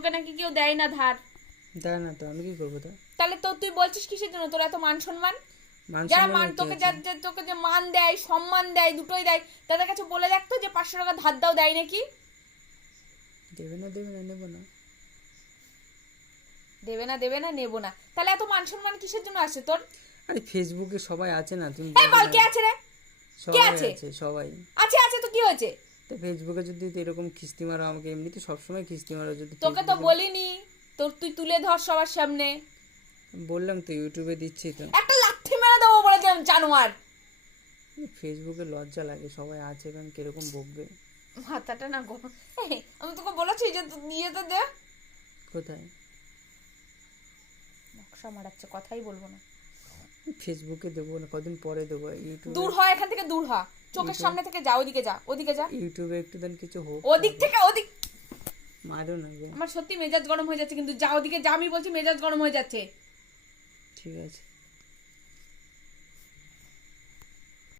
তোকে নাকি কেউ দেয় না ধার। দেয় না তো, আমি কি করবো তা? তাহলে তো তুই বলছিস কিসের জন্য তোর এত মান সম্মান? মান যারা সম্মান মান কি তোকে আছে? তোকে যে মান দেয় সম্মান দেয় দুটোই দেয়, তাদের কাছে বলে দেখতো যে 500 টাকা ধার দাও, দেয় নাকি? দেবে না নেবো না। দেবে না নেবো না, তাহলে এত মান সম্মান কিসের জন্য আসে তোর? আরে ফেসবুকে সবাই আছে না, তুমি এই বল, কে আছে রে? কে সবাই আছে? আছে, সবাই আছে তো কি হয়েছে? তো ফেসবুকে যদি এরকম খিস্তি মারো আমাকে, এমনিতে সবসময় খিস্তি মারো যদি তোকে তো বলিনি, তোর তুই তুলে ধর সবার সামনে। বললাম তো ইউটিউবে দিচ্ছি তো। একটা লাথি মেরে দেবো বলেছিলাম, জানোয়ার। ফেসবুকে লজ্জা লাগে, সবাই আছে কারণ কিরকম বকবে। মাথাটা না গো, আমি তোকে বলেছি যে দিয়ে তো দে। কোথায়? নকশা মারাচ্ছে, কথাই বলবো না। ফেসবুকে দেবো না, কদিন পরে দেবো। ইউটিউবে দূর হয় এখান থেকে, দূর হ, চোখের সামনে থেকে যা, ওদিকে যা, ওদিকে যা। ইউটিউবে একটু দেন কিছু হোক, ওদিক থেকে ওদিক। মারো না গো। আমার সত্যি মেজাজ গরম হয়ে যাচ্ছে, কিন্তু যা ওদিকে যা, আমি বলছি মেজাজ গরম হয়ে যাচ্ছে। ঠিক আছে।